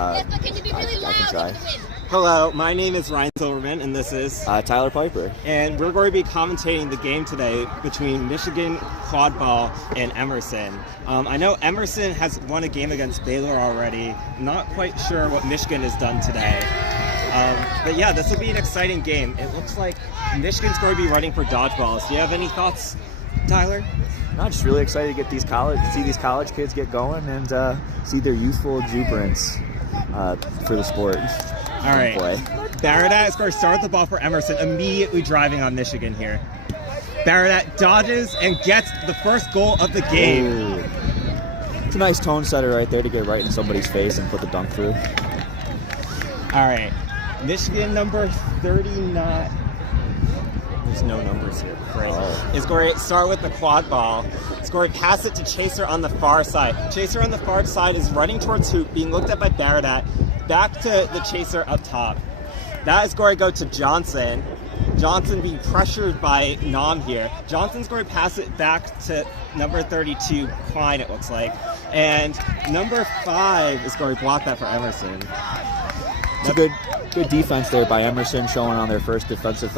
I can try. Hello, my name is Ryan Silverman, and this is Tyler Piper. And we're going to be commentating the game today between Michigan, Quadball, and Emerson. I know Emerson has won a game against Baylor already. Not quite sure what Michigan has done today. But yeah, this will be an exciting game. It looks like Michigan's going to be running for dodgeballs. Do you have any thoughts, Tyler? I'm just really excited to get see these college kids get going and see their youthful exuberance for the sport. All right. Baradat is going to start the ball for Emerson, immediately driving on Michigan here. Baradat dodges and gets the first goal of the game. Ooh. It's a nice tone setter right there to get right in somebody's face and put the dunk through. All right. Michigan number 39. There's no numbers here. Is going to start with the quad ball. It's going to pass it to Chaser on the far side. Chaser on the far side is running towards hoop, being looked at by Baradat. Back to the Chaser up top. That is going to go to Johnson. Johnson being pressured by Nam here. Johnson's going to pass it back to number 32, Klein, it looks like. And number 5 is going to block that for Emerson. It's a good defense there by Emerson, showing on their first defensive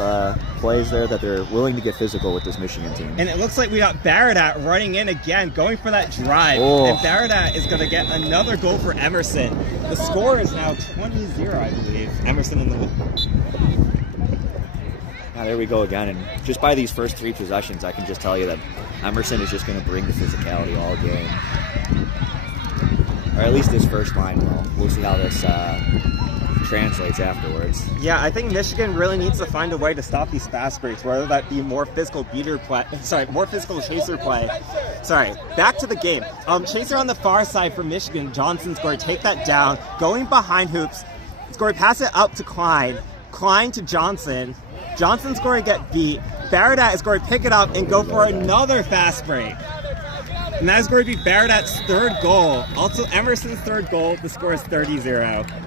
plays there that they're willing to get physical with this Michigan team. And it looks like we got Baradat running in again, going for that drive. Oh. And Baradat is going to get another goal for Emerson. The score is now 20-0, I believe. Emerson in the lead. Now there we go again, and just by these first 3 possessions, I can just tell you that Emerson is just going to bring the physicality all game. Or at least this first line will. We'll see how this translates afterwards. Yeah, I think Michigan really needs to find a way to stop these fast breaks, whether that be more physical more physical Chaser play. Back to the game. Chaser on the far side for Michigan. Johnson's going to take that down, going behind hoops. It's going to pass it up to Klein. Klein to Johnson. Johnson's going to get beat. Baradat is going to pick it up and go for another fast break. And that is going to be Baradat's 3rd goal. Also Emerson's 3rd goal. The score is 30-0.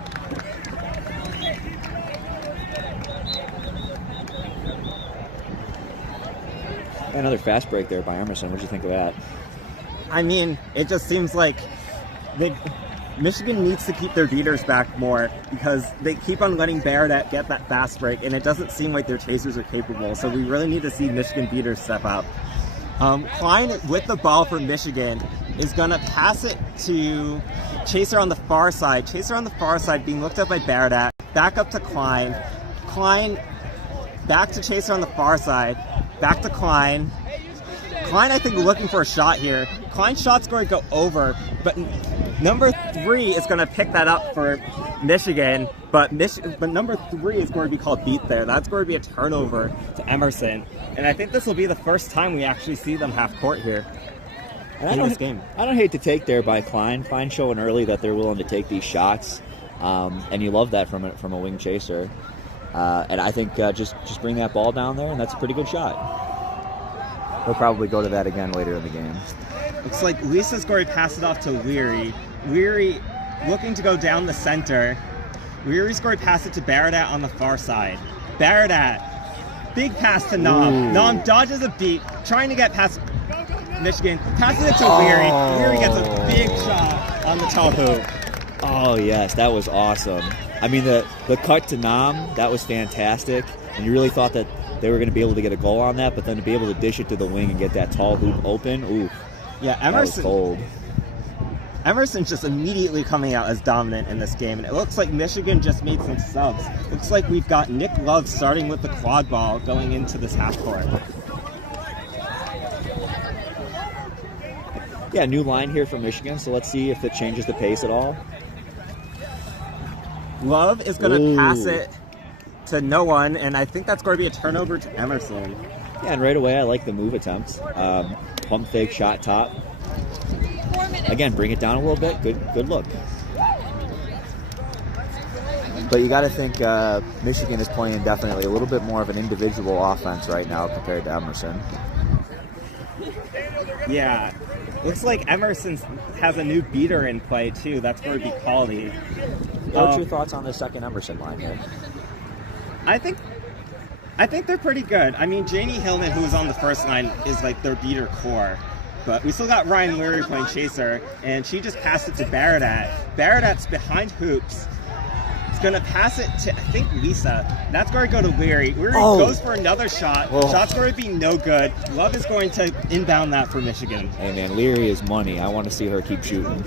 Another fast break there by Emerson. What do you think of that? I mean, it just seems like Michigan needs to keep their beaters back more because they keep on letting Baradat get that fast break, and it doesn't seem like their chasers are capable. So we really need to see Michigan beaters step up. Klein with the ball for Michigan is going to pass it to Chaser on the far side. Chaser on the far side being looked at by Baradat. Back up to Klein. Klein back to Chaser on the far side. Back to Klein. Klein, I think, looking for a shot here. Klein's shot's going to go over, but number 3 is going to pick that up for Michigan, but number 3 is going to be called beat there. That's going to be a turnover to Emerson, and I think this will be the first time we actually see them half court here in this game. I don't hate to take there by Klein. Klein showing early that they're willing to take these shots, and you love that from a wing chaser. And I think just bring that ball down there, and that's a pretty good shot. He'll probably go to that again later in the game. Looks like Lisa's going to pass it off to Weary. Weary looking to go down the center. Weary's going to pass it to Baradat on the far side. Baradat, big pass to Nam. Ooh. Nam dodges a beat, trying to get past Michigan. Passes it to Weary. Weary gets a big shot on the tall hoop. Oh, yes, that was awesome. I mean, the cut to Nam, that was fantastic. And you really thought that they were going to be able to get a goal on that, but then to be able to dish it to the wing and get that tall hoop open, ooh. Yeah, Emerson. That was cold. Emerson's just immediately coming out as dominant in this game, and it looks like Michigan just made some subs. Looks like we've got Nick Love starting with the quad ball going into this half court. Yeah, new line here for Michigan, so let's see if it changes the pace at all. Love is going to pass it to no one, and I think that's going to be a turnover to Emerson. Yeah, and right away I like the move attempt. Pump fake, shot top. Again, bring it down a little bit. Good look. But you got to think Michigan is playing definitely a little bit more of an individual offense right now compared to Emerson. Yeah. Looks like Emerson has a new beater in play, too. That's going to be quality. What's your thoughts on the second Emerson line here? I think they're pretty good. I mean, Janie Hillman, who was on the first line, is like their beater core. But we still got Ryan Leary playing chaser, and she just passed it to Baradat. Baradat's behind hoops. It's going to pass it to, I think, Lisa. That's going to go to Leary. Leary goes for another shot. Shot's going to be no good. Love is going to inbound that for Michigan. Hey, man, Leary is money. I want to see her keep shooting.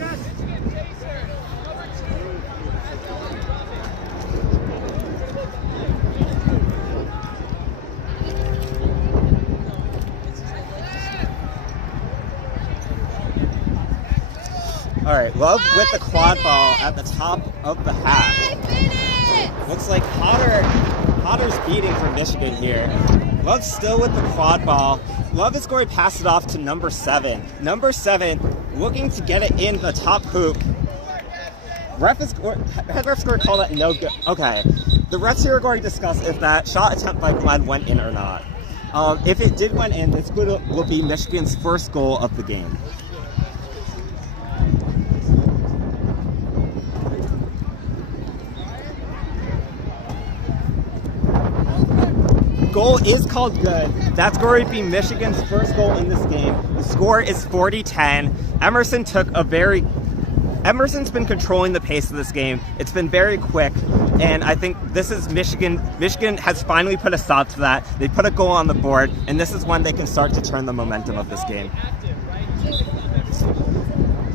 All right, Love with the quad ball at the top of the half. Looks like Potter's beating for Michigan here. Love still with the quad ball. Love is going to pass it off to number 7. Number 7 looking to get it in the top hoop. Head ref's going to call that no good. Okay, the refs here are going to discuss if that shot attempt by Glenn went in or not. If it did went in, this will be Michigan's first goal of the game. Goal is called good. That's going to be Michigan's first goal in this game. The score is 40-10. Emerson's been controlling the pace of this game. It's been very quick, and I think this is Michigan. Michigan has finally put a stop to that. They put a goal on the board, and this is when they can start to turn the momentum of this game.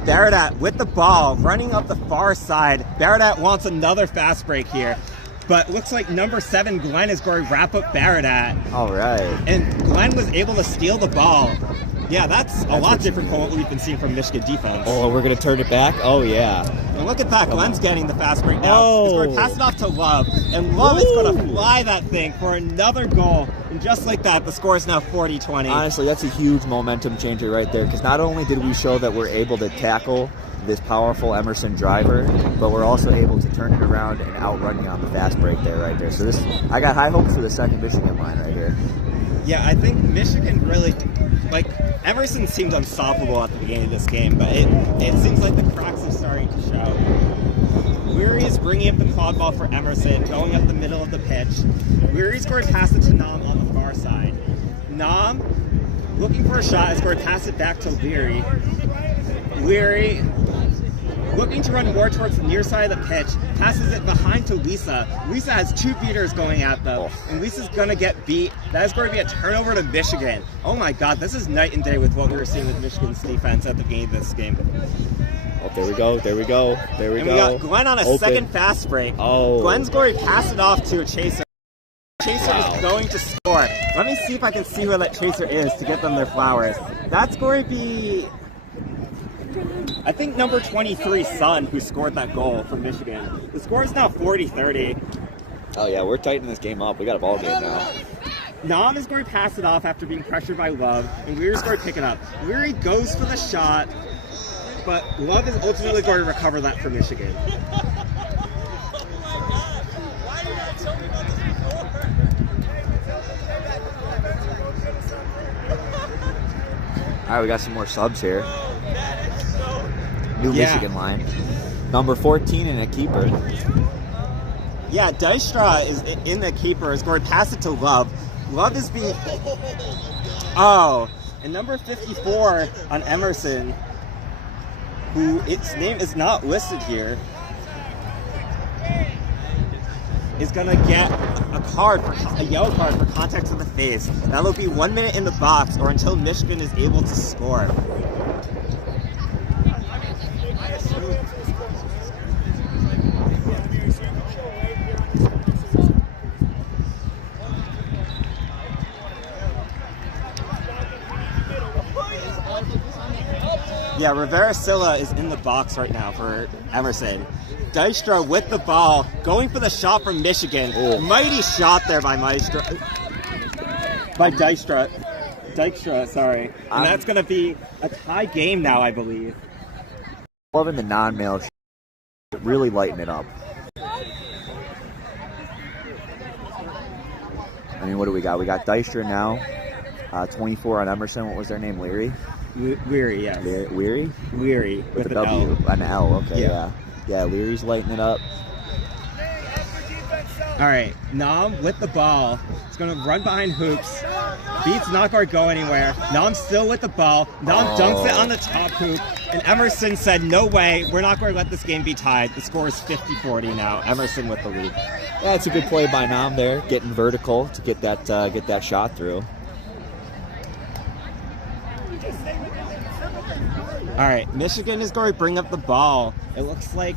Baradat with the ball, running up the far side. Baradat wants another fast break here. But looks like number 7, Glenn, is going to wrap up Baradat. All right. And Glenn was able to steal the ball. Yeah, that's a lot different from what we've been seeing from Michigan defense. Oh, we're going to turn it back? Oh, yeah. And look at that. Glenn's getting the fast break now. He's going to pass it off to Love. And Love is going to fly that thing for another goal. And just like that, the score is now 40-20. Honestly, that's a huge momentum changer right there. Because not only did we show that we're able to tackle this powerful Emerson driver, but we're also able to turn it around and outrun you on the fast break there, right there. So I got high hopes for the second Michigan line right here. Yeah, I think Michigan really, Emerson seemed unstoppable at the beginning of this game, but it seems like the cracks are starting to show. Weary is bringing up the quad ball for Emerson, going up the middle of the pitch. Weary's going to pass it to Nam on the far side. Nam, looking for a shot, is going to pass it back to Leary. Leary, looking to run more towards the near side of the pitch, passes it behind to Lisa. Lisa has 2 beaters going at them, and Lisa's going to get beat. That is going to be a turnover to Michigan. Oh my God, this is night and day with what we were seeing with Michigan's defense at the beginning of this game. Oh, there we go, there we go, there we go. We got Glenn on a second fast break. Glenn's going to pass it off to a chaser. Chaser is going to score. Let me see if I can see who that chaser is to get them their flowers. That's going to be, I think, number 23, Sun, who scored that goal for Michigan. The score is now 40-30. Oh yeah, we're tightening this game up. We got a ball game now. Nam is going to pass it off after being pressured by Love, and Leary's going to pick it up. Leary goes for the shot, but Love is ultimately going to recover that for Michigan. All right, we got some more subs here. New Michigan line. Number 14 and a keeper. Yeah, Dijkstra is in the keeper, is going to pass it to Love. Love is being... Oh, and number 54 on Emerson, who its name is not listed here, is going to get a yellow card for contact to the face. That'll be 1 minute in the box or until Michigan is able to score. Yeah, Rivera-Silla is in the box right now for Emerson. Dijkstra with the ball, going for the shot from Michigan. Oh. Mighty shot there by Dijkstra, sorry. And that's going to be a tie game now, I believe. Loving the non-male really lighten it up. I mean, what do we got? We got Dijkstra now. 24 on Emerson. What was their name? Leary? Leary, yes. Weary? Leary, with an W. An L, okay, yeah. Yeah, Leary's lighting it up. All right, Nam with the ball. He's going to run behind hoops. Beats not going to go anywhere. Nam still with the ball. Nam dunks it on the top hoop. And Emerson said, no way, we're not going to let this game be tied. The score is 50-40 now. Emerson with the lead. That's a good play by Nam there, getting vertical to get that shot through. All right, Michigan is going to bring up the ball. It looks like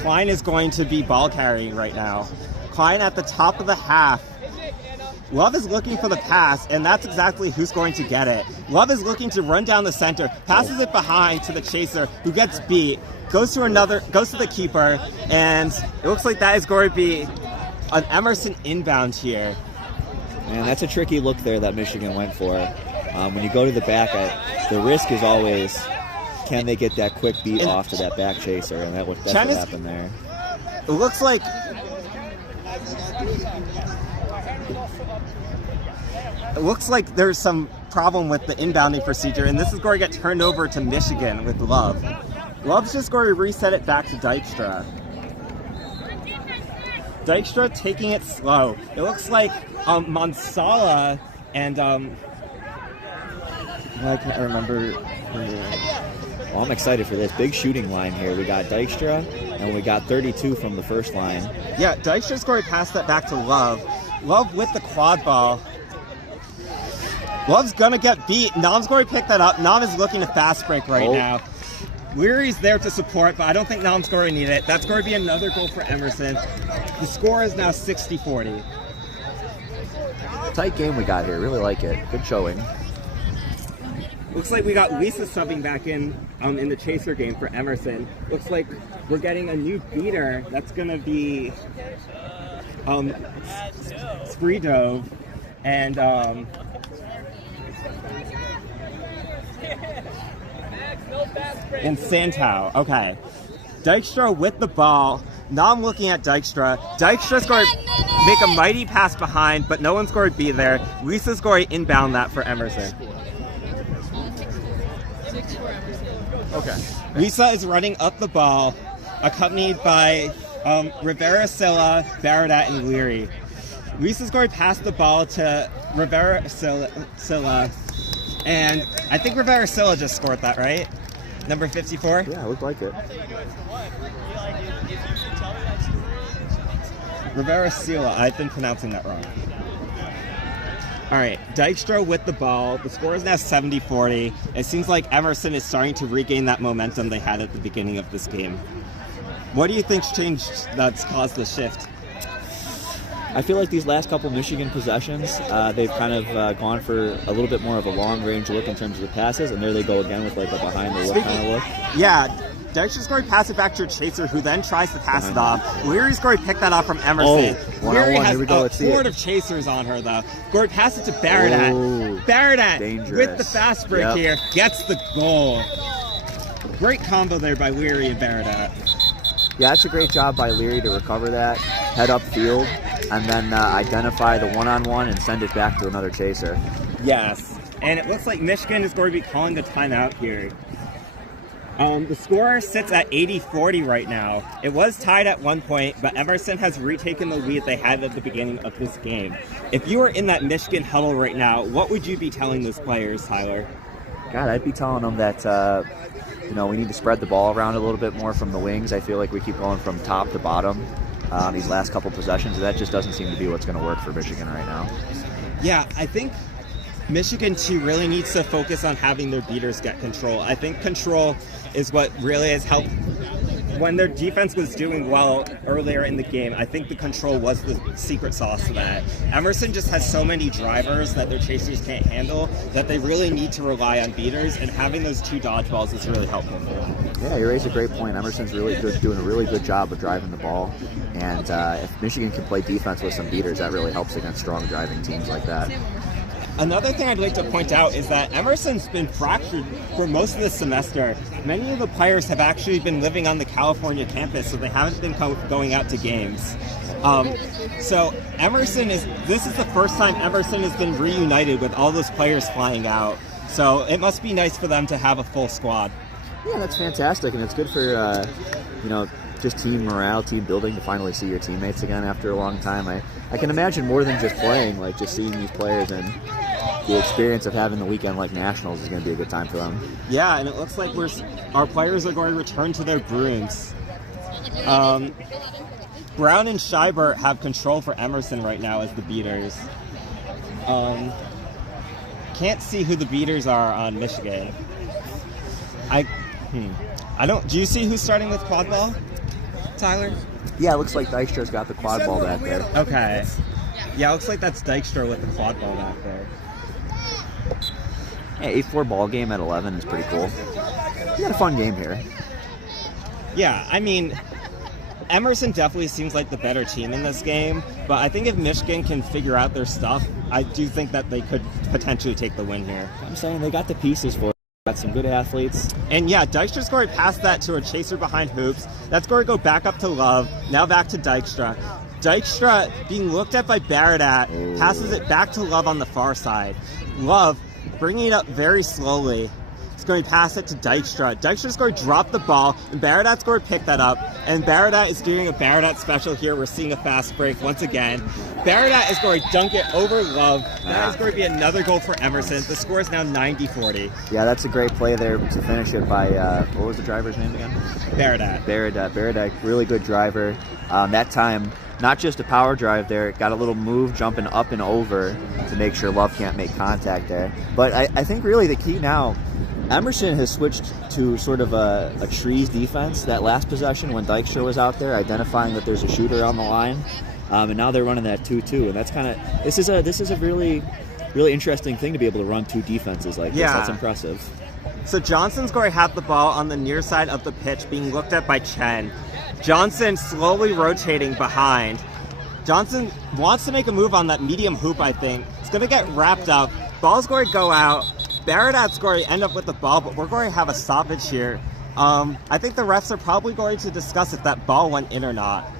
Klein is going to be ball carrying right now. Klein at the top of the half. Love is looking for the pass, and that's exactly who's going to get it. Love is looking to run down the center, passes it behind to the chaser, who gets beat, goes to the keeper, and it looks like that is going to be an Emerson inbound here. Man, that's a tricky look there that Michigan went for. When you go to the back, the risk is always, can they get that quick beat off to that back chaser, and that's what happened there. It looks like there's some problem with the inbounding procedure, and this is going to get turned over to Michigan with Love. Love's just going to reset it back to Dykstra. Dykstra taking it slow. It looks like Mansala and I can't remember. Well, I'm excited for this big shooting line here. We got Dykstra, and we got 32 from the first line. Yeah, Dykstra's going to pass that back to Love. Love with the quad ball. Love's going to get beat. Nam's going to pick that up. Nam is looking to fast break right now. Leary's there to support, but I don't think Nam's going to need it. That's going to be another goal for Emerson. The score is now 60-40. Tight game we got here. Really like it. Good showing. Looks like we got Lisa subbing back in the chaser game for Emerson. Looks like we're getting a new beater. That's going to be Spreedove and Santow. Okay. Dykstra with the ball. Now I'm looking at Dykstra. Dykstra's going to make a mighty pass behind, but no one's going to be there. Lisa's going to inbound that for Emerson. Okay. Lisa is running up the ball, accompanied by Rivera, Silla, Baradat, and Leary. Lisa's going to pass the ball to Rivera, Silla, and I think Rivera Silla just scored that, right? Number 54? Yeah, it looked like it. Rivera Silla, I've been pronouncing that wrong. All right, Dykstra with the ball. The score is now 70-40. It seems like Emerson is starting to regain that momentum they had at the beginning of this game. What do you think's changed that's caused the shift? I feel like these last couple Michigan possessions, they've kind of gone for a little bit more of a long-range look in terms of the passes, and there they go again with like a behind-the-look kind of look. Yeah, Dykstra's going to pass it back to a chaser who then tries to pass it off. Leary's going to pick that up from Emerson. Leary has a horde of chasers on her, though. Going to pass it to Baradat. Baradat with the fast break here gets the goal. Great combo there by Leary and Baradat. Yeah, that's a great job by Leary to recover that, head upfield, and then identify the one-on-one and send it back to another chaser. Yes, and it looks like Michigan is going to be calling the timeout here. The score sits at 80-40 right now. It was tied at one point, but Emerson has retaken the lead they had at the beginning of this game. If you were in that Michigan huddle right now, what would you be telling those players, Tyler? God, I'd be telling them that we need to spread the ball around a little bit more from the wings. I feel like we keep going from top to bottom these last couple possessions. That just doesn't seem to be what's going to work for Michigan right now. Yeah, I think Michigan, too, really needs to focus on having their beaters get control. I think control is what really has helped. When their defense was doing well earlier in the game, I think the control was the secret sauce to that. Emerson just has so many drivers that their chasers can't handle that they really need to rely on beaters, and having those two dodgeballs is really helpful for them. Yeah, you raise a great point. Emerson's really good, doing a really good job of driving the ball, and if Michigan can play defense with some beaters, that really helps against strong driving teams like that. Another thing I'd like to point out is that Emerson's been fractured for most of the semester. Many of the players have actually been living on the California campus, so they haven't been going out to games. So this is the first time Emerson has been reunited with all those players flying out. So it must be nice for them to have a full squad. Yeah, that's fantastic, and it's good for just team morale, team building to finally see your teammates again after a long time. I can imagine more than just playing, like just seeing these players and the experience of having the weekend like Nationals is going to be a good time for them. Yeah, and it looks like our players are going to return to their brooms. Brown and Scheibert have control for Emerson right now as the beaters. Can't see who the beaters are on Michigan. I don't. Do you see who's starting with Quadball, Tyler? Yeah, it looks like Dykstra's got the Quadball back there. Okay. Yeah, it looks like that's Dykstra with the Quadball back there. Yeah, 8-4 ball game at 11 is pretty cool. We got a fun game here. Yeah, I mean, Emerson definitely seems like the better team in this game, but I think if Michigan can figure out their stuff, I do think that they could potentially take the win here. I'm saying they got the pieces for it. Got some good athletes. And yeah, Dykstra's going to pass that to a chaser behind hoops. That's going to go back up to Love. Now back to Dykstra. Dykstra, being looked at by Baradat, passes it back to Love on the far side. Love, bringing it up very slowly, is going to pass it to Dykstra. Dykstra's going to drop the ball, and Baradat's going to pick that up. And Baradat is doing a Baradat special here. We're seeing a fast break once again. Baradat is going to dunk it over Love. That is going to be another goal for Emerson. The score is now 90-40. Yeah, that's a great play there to finish it by, what was the driver's name again? Baradat. Baradat, really good driver. That time, not just a power drive there, got a little move jumping up and over to make sure Love can't make contact there. But I think really the key now, Emerson has switched to sort of a trees defense that last possession when Dykstra was out there, identifying that there's a shooter on the line. And now they're running that 2-2, and that's kind of this is a really interesting thing to be able to run two defenses like this. That's impressive. So Johnson's going to have the ball on the near side of the pitch, being looked at by Chen. Johnson slowly rotating behind. Johnson wants to make a move on that medium hoop, I think. It's going to get wrapped up. Ball's going to go out. Baradat's going to end up with the ball, but we're going to have a stoppage here. I think the refs are probably going to discuss if that ball went in or not.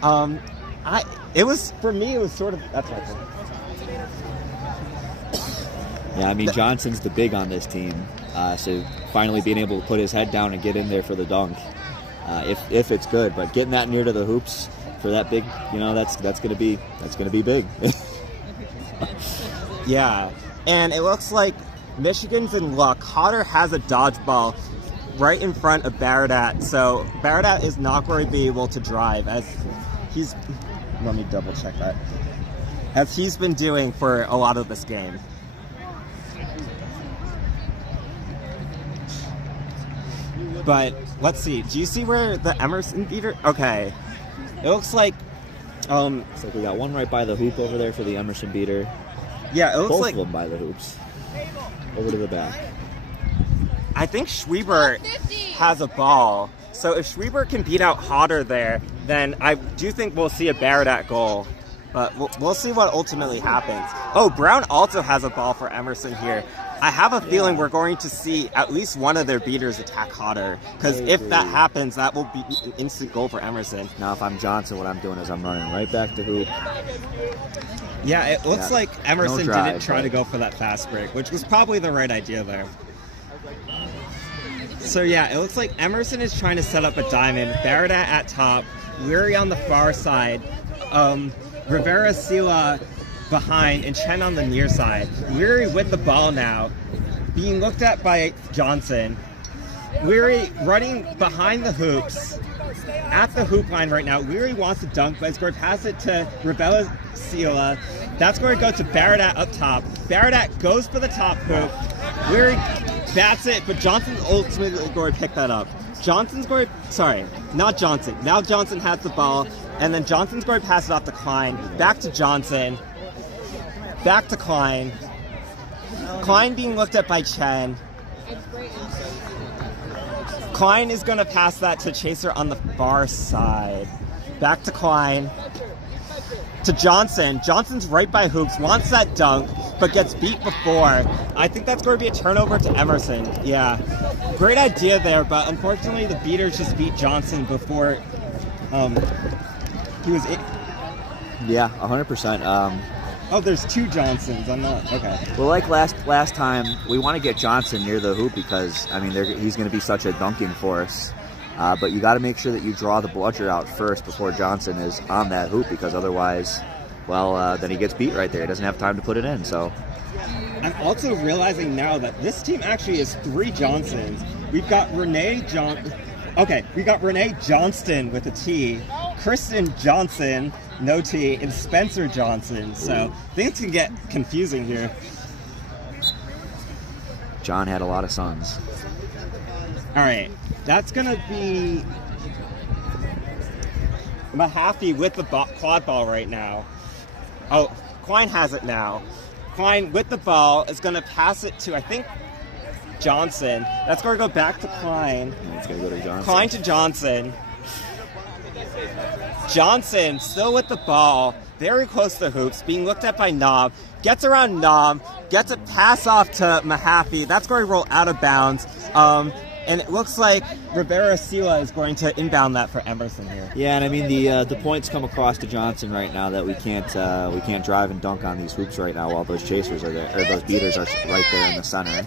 For me, it was sort of, that's my point. Yeah, I mean, Johnson's the big on this team, so finally being able to put his head down and get in there for the dunk, if it's good, but getting that near to the hoops for that big, that's gonna be big. Yeah, and it looks like Michigan's in luck. Hodder has a dodgeball right in front of Baradat, so Baradat is not going to be able to drive as he's. Let me double check that. As he's been doing for a lot of this game. But let's see. Do you see where the Emerson beater? Okay. It looks like Looks like we got one right by the hoop over there for the Emerson beater. Yeah, it looks both like of them by the hoops. Over to the back. I think Schwiebert has a ball. So if Schwiebert can beat out Hodder there, then I do think we'll see a Baradat goal. But we'll see what ultimately happens. Oh, Brown also has a ball for Emerson here. I have a feeling we're going to see at least one of their beaters attack Hodder. Because if that happens, that will be an instant goal for Emerson. Now if I'm Johnson, what I'm doing is I'm running right back to hoop. Yeah, it looks like Emerson didn't try to go for that fast break, which was probably the right idea there. So yeah, it looks like Emerson is trying to set up a diamond. Baradat at top, Leary on the far side, Rivera Sila behind, and Chen on the near side. Leary with the ball now, being looked at by Johnson. Leary running behind the hoops, at the hoop line right now. Leary wants to dunk, but is going to pass it to Rivera Sila. That's going to go to Baradat up top. Baradat goes for the top hoop. Leary bats it, but Johnson's ultimately going to pick that up. Johnson's going to, sorry, not Johnson. Now Johnson has the ball, and then Johnson's going to pass it off to Klein. Back to Johnson. Back to Klein. Klein being looked at by Chen. Klein is going to pass that to Chaser on the far side. Back to Klein. To Johnson. Johnson's right by hoops, wants that dunk, but gets beat before. I think that's going to be a turnover to Emerson. Yeah. Great idea there, but unfortunately the beaters just beat Johnson before he was... Yeah, 100%. Oh, there's two Johnsons. I'm not... Okay. Well, like last time, we want to get Johnson near the hoop because, I mean, he's going to be such a dunking force. But you got to make sure that you draw the bludger out first before Johnson is on that hoop, because otherwise, well, then he gets beat right there. He doesn't have time to put it in. So I'm also realizing now that this team actually is 3 Johnsons. We've got Renee Johnston with a T, Kristen Johnson, no T, and Spencer Johnson. So things can get confusing here. John had a lot of sons. All right, that's gonna be Mahaffey with the quad ball right now. Oh, Klein has it now. Klein with the ball is gonna pass it to, I think, Johnson. That's going to go back to Klein. It's going to go to Johnson. Klein to Johnson. Johnson still with the ball, very close to the hoops, being looked at by Nom. Gets around Nom, gets a pass off to Mahaffey. That's going to roll out of bounds. And it looks like Rivera Sila is going to inbound that for Emerson here. Yeah, and I mean the points come across to Johnson right now that we can't drive and dunk on these hoops right now while those chasers are there, or those beaters are right there in the center.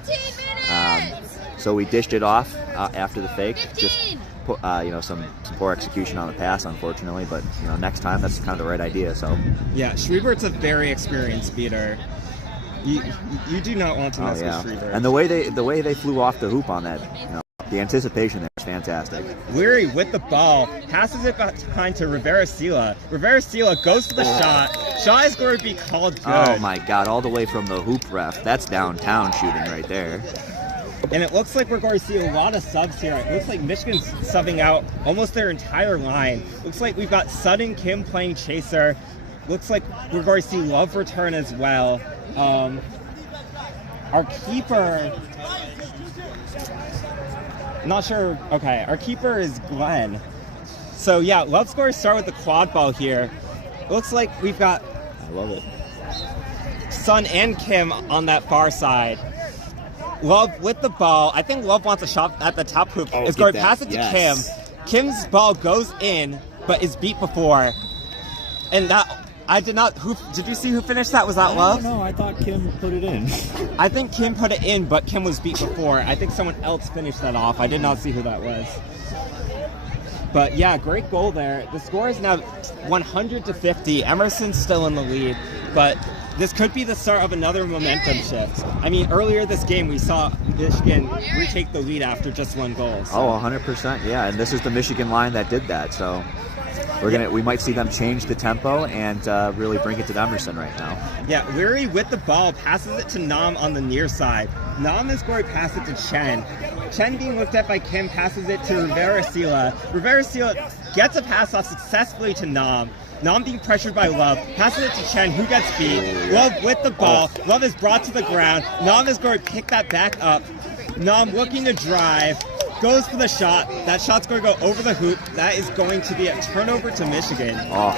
So we dished it off after the fake. Just put, some poor execution on the pass, unfortunately. But next time that's kind of the right idea. So yeah, Schrebert's a very experienced beater. You do not want to mess with Schrebert. And the way they flew off the hoop on that, the anticipation there is fantastic. Weary with the ball, passes it behind to Rivera Sila. Rivera Sila goes for the shot. Shot is going to be called good. Oh my God, all the way from the hoop ref. That's downtown shooting right there. And it looks like we're going to see a lot of subs here. It looks like Michigan's subbing out almost their entire line. Looks like we've got Sutton Kim playing chaser. Looks like we're going to see Love return as well. Our keeper... Not sure. Okay, our keeper is Glenn. So yeah, Love's going to start with the quad ball here. Looks like we've got I love it. Sun and Kim on that far side. Love with the ball. I think Love wants a shot at the top hoop. Is going to pass it to Kim. Kim's ball goes in, but is beat before. And that I did not. Did you see who finished that? Was that Love? No, I thought Kim put it in. I think Kim put it in, but Kim was beat before. I think someone else finished that off. I did not see who that was. But yeah, great goal there. The score is now 100-50. Emerson's still in the lead, but this could be the start of another momentum shift. I mean, earlier this game we saw Michigan retake the lead after just 1 goal. So. Oh, 100%, yeah. And this is the Michigan line that did that. So we might see them change the tempo and really bring it to Emerson right now. Yeah, Weary with the ball passes it to Nam on the near side. Nam is going to pass it to Chen. Chen being looked at by Kim passes it to Rivera Sila. Rivera Sila gets a pass off successfully to Nam. Nam being pressured by Love, passes it to Chen, who gets beat. Love with the ball. Love is brought to the ground. Nam is going to pick that back up. Nam looking to drive. Goes for the shot. That shot's going to go over the hoop. That is going to be a turnover to Michigan. Oh,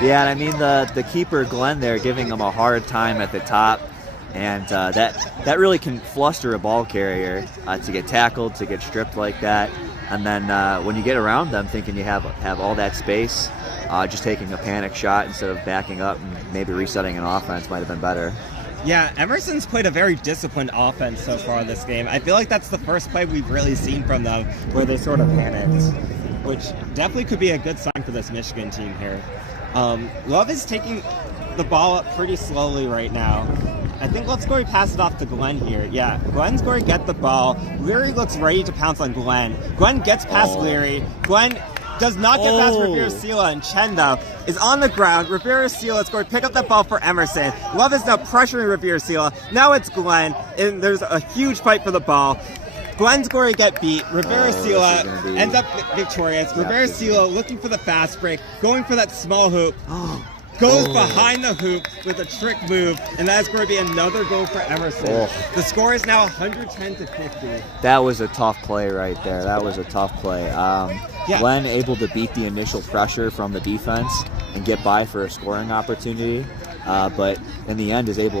yeah, and I mean the keeper Glenn there giving him a hard time at the top, and that really can fluster a ball carrier to get tackled, to get stripped like that, and then when you get around them thinking you have all that space, just taking a panic shot instead of backing up and maybe resetting an offense might have been better. Yeah, Emerson's played a very disciplined offense so far this game. I feel like that's the first play we've really seen from them where they sort of panicked, which definitely could be a good sign for this Michigan team here. Love is taking the ball up pretty slowly right now. I think let's go and pass it off to Glenn here. Yeah, Glenn's going to get the ball. Leary looks ready to pounce on Glenn. Glenn gets past Leary. Glenn does not get past Rivera Sila, and Chen, though, is on the ground. Rivera Sila is going to pick up that ball for Emerson. Love is now pressuring Rivera Sila. Now it's Glenn, and there's a huge fight for the ball. Glenn's going to get beat. Rivera Sila ends up victorious. Rivera Sila looking for the fast break, going for that small hoop. Goes behind the hoop with a trick move, and that's going to be another goal for Emerson. The score is now 110-50. That was a tough play right there. That was a tough play. Glenn able to beat the initial pressure from the defense and get by for a scoring opportunity, but in the end is able